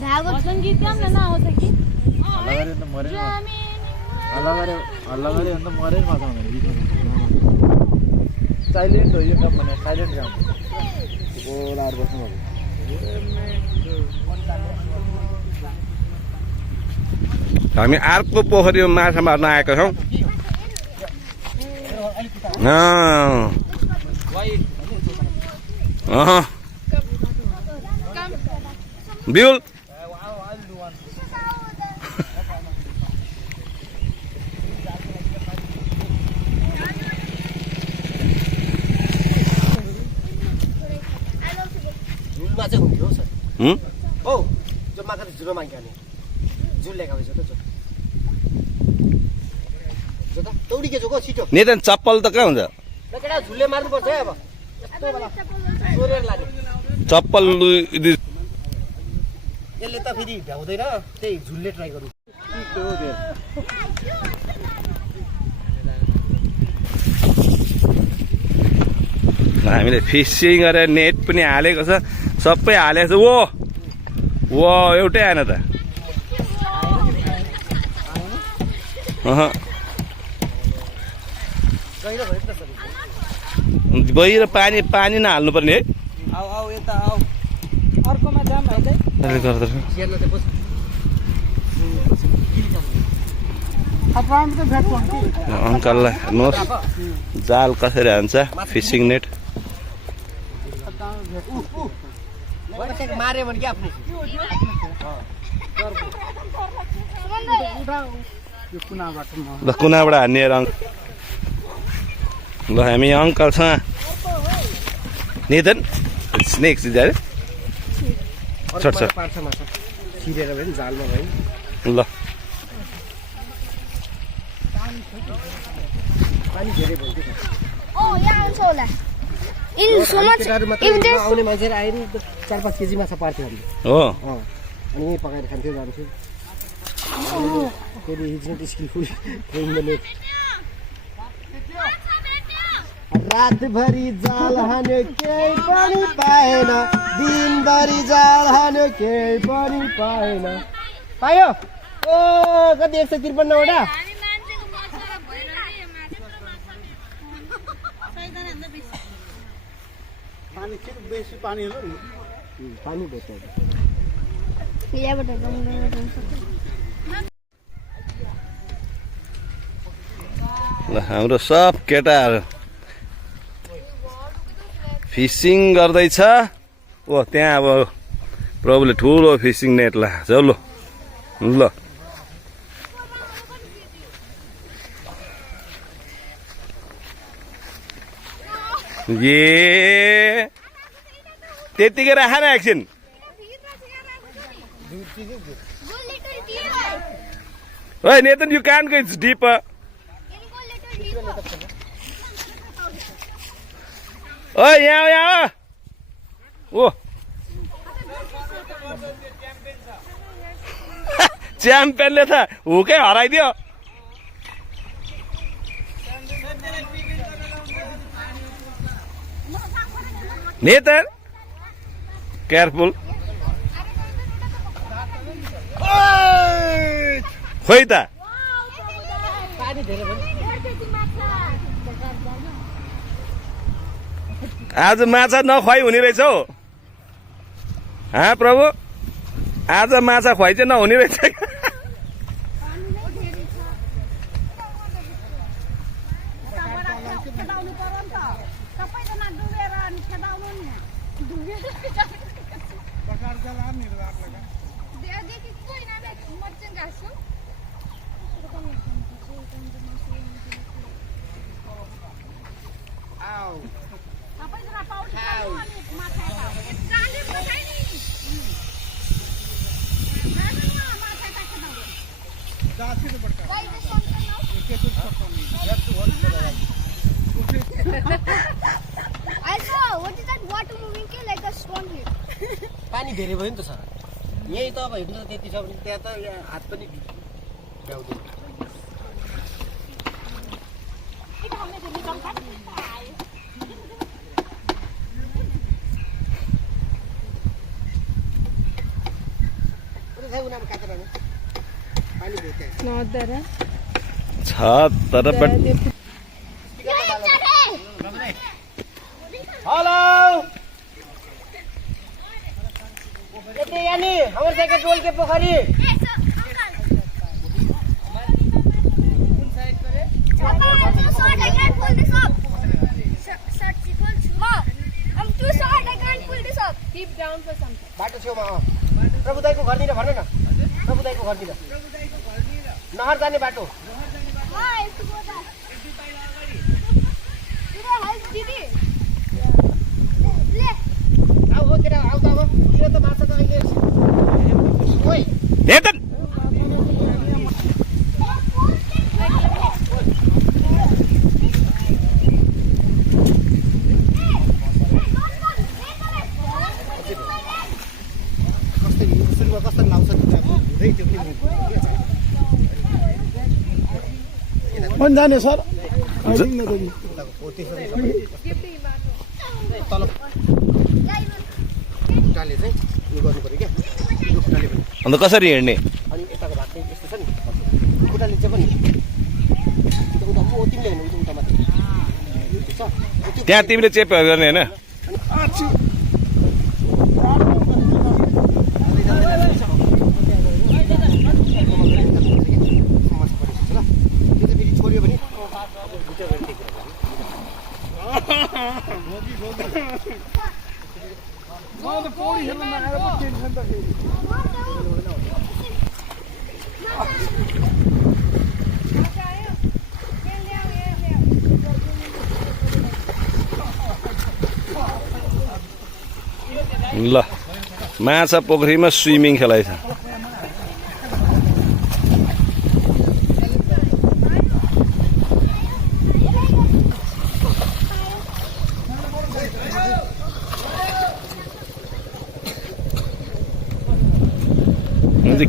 धागो संगीत क्या ना हो सकी साइलेंट हो यो काम भने साइलेंट जाम बोलार बस्नु हामी अर्को पोखरीमा माछा मार्न आएका छौं बिउल नेतन चप्पल त कहाँ हुन्छ चप्पल यसले त फेरि भ्याउँदैन त्यही झुलले ट्राई गरौँ हामीले फिसिङ गरेर नेट पनि हालेको छ सबै हालेको छ वो एउटै आएन त बाहिर पानी नहाल्नु पर्ने है अङ्कललाई हेर्नुहोस् जाल कसरी हान्छ फिसिङ नेट ल कुनाबाट हान्ने ल हामी अङ्कलसँग निधन स्नेक ल आउने मान्छेहरू आएर 4-5 केजी माछा पार्थ्यो हामीले हो अनि यहीँ पकाएर खान्थ्यो जान्थ्यो फेरि हिज नट स्किलफुल रातभरि जाल हान्यो केही पनि पाएन दिनभरि जाल हान्यो केही पनि पाएन पायो ओ कति 153 वटा पानी बेसी पानी हो नि पानी बेसी ल हाम्रो सब केटाहरू फिसिङ गर्दैछ ओ त्यहाँ अब प्रभुले ठुलो फिसिङ नेट लगाएको छ ल ये त्यतिकै राख न एकछिन ओइ नेतन you can't go it's deep ओइ यहाँ ओ च्याम्पियनले त हुकै हराइदियो नेतन केयरफुल खोइ त आज माछा नखुवाई हुने रहेछ हौ प्रभु आज माछा खुवाई चाहिँ नहुने रहेछ पानी धेरै भयो नि त सर यही त अब हिँड्नु त त्यति छ भने त्यहाँ त हात पनि भ्याउँदैन छ तर हेलो यानी हमर साइकिल टोल के पोखरी Keep down for some time. बाटो छेउमा प्रभुदाईको घरतिर भन न प्रभुदाईको घरतिर नहर जाने बाटो आऊ हो तेरा आऊ त अब यो त माछा त अहिले ओइ हेतन कस्तो लाउँछ मन जाने सर तल खुट्टाले चाहिँ उयो गर्नु पर्यो क्या यो खुट्टाले पनि अन्त कसरी हिँड्ने अनि यताको भाग चाहिँ यस्तो छ नि खुट्टाले चाहिँ पनि उता म तिमीले हेर्नु उता मात्रै त्यहाँ तिमीले चेपहरू गर्ने होइन छोड्यो भने ल माछा पोखरीमा स्विमिङ खेलाइछ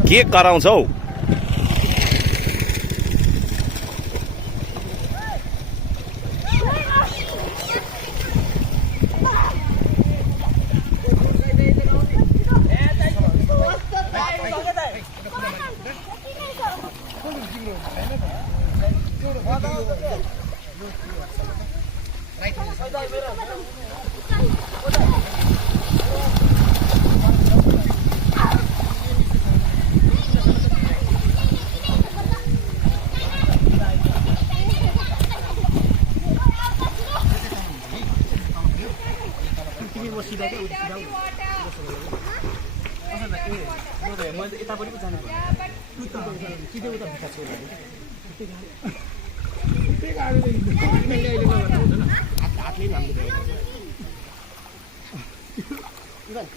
के कराउँछौ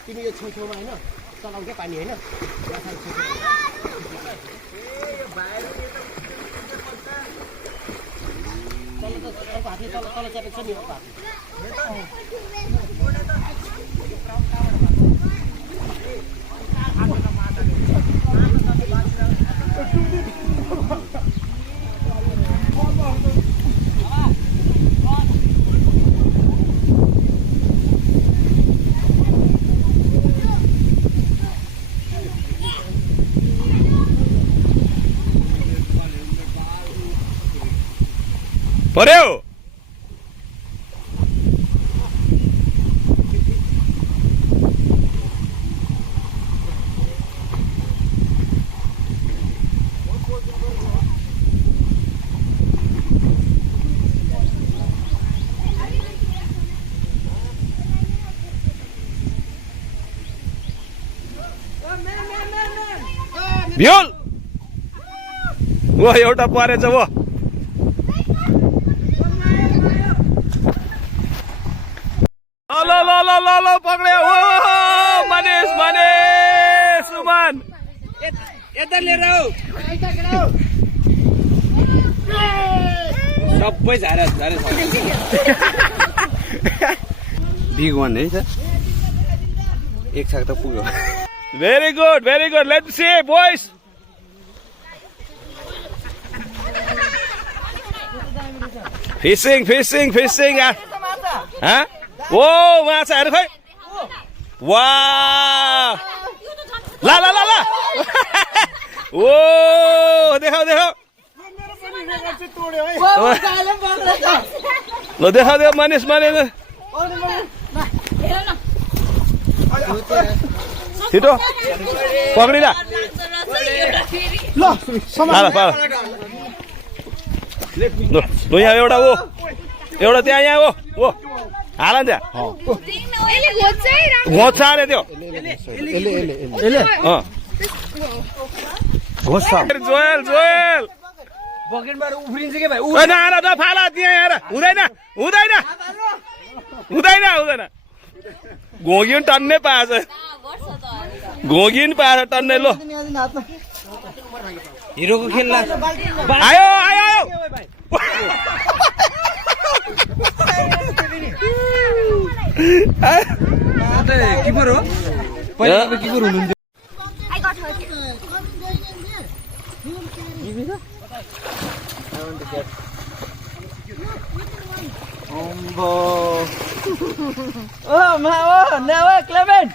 तिमी यो छेउछेउमा होइन चलाउँछ पानी होइन हातले तल तल च्यापेको छ नि पर्यो भ्योल वो एउटा परेछ वो ल पक्रियो हो मनेश मनेश सुमन यता लिएर आऊ सबै झारे झारे बिग वान है सर एक साग त पुग्यो very good let's see boys fishing huh ओ माछाहरु खै वाह ला ओ देखाऊ देखाऊ ल देखाऊ देखाऊ मनिष छिटो पक्रिला ल यहाँ एउटा ओ एउटा त्यहाँ यहाँ ओ हाल नि त्यहाँ घोच्छ अरे त्यो जोयल जोयल फाला त्यहाँ हेर हुँदैन हुँदैन हुँदैन हुँदैन घोगी पनि टन्नै पाएछ घोगी पनि पाएछ टन्नै लो हिरोको खेल्ला आयो आयो आयो किपर हो पहिला किपर हुनुहुन्थ्यो I got hurt. Oh, never, Clement.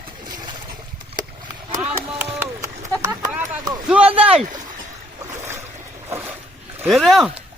Suandai. Here you go.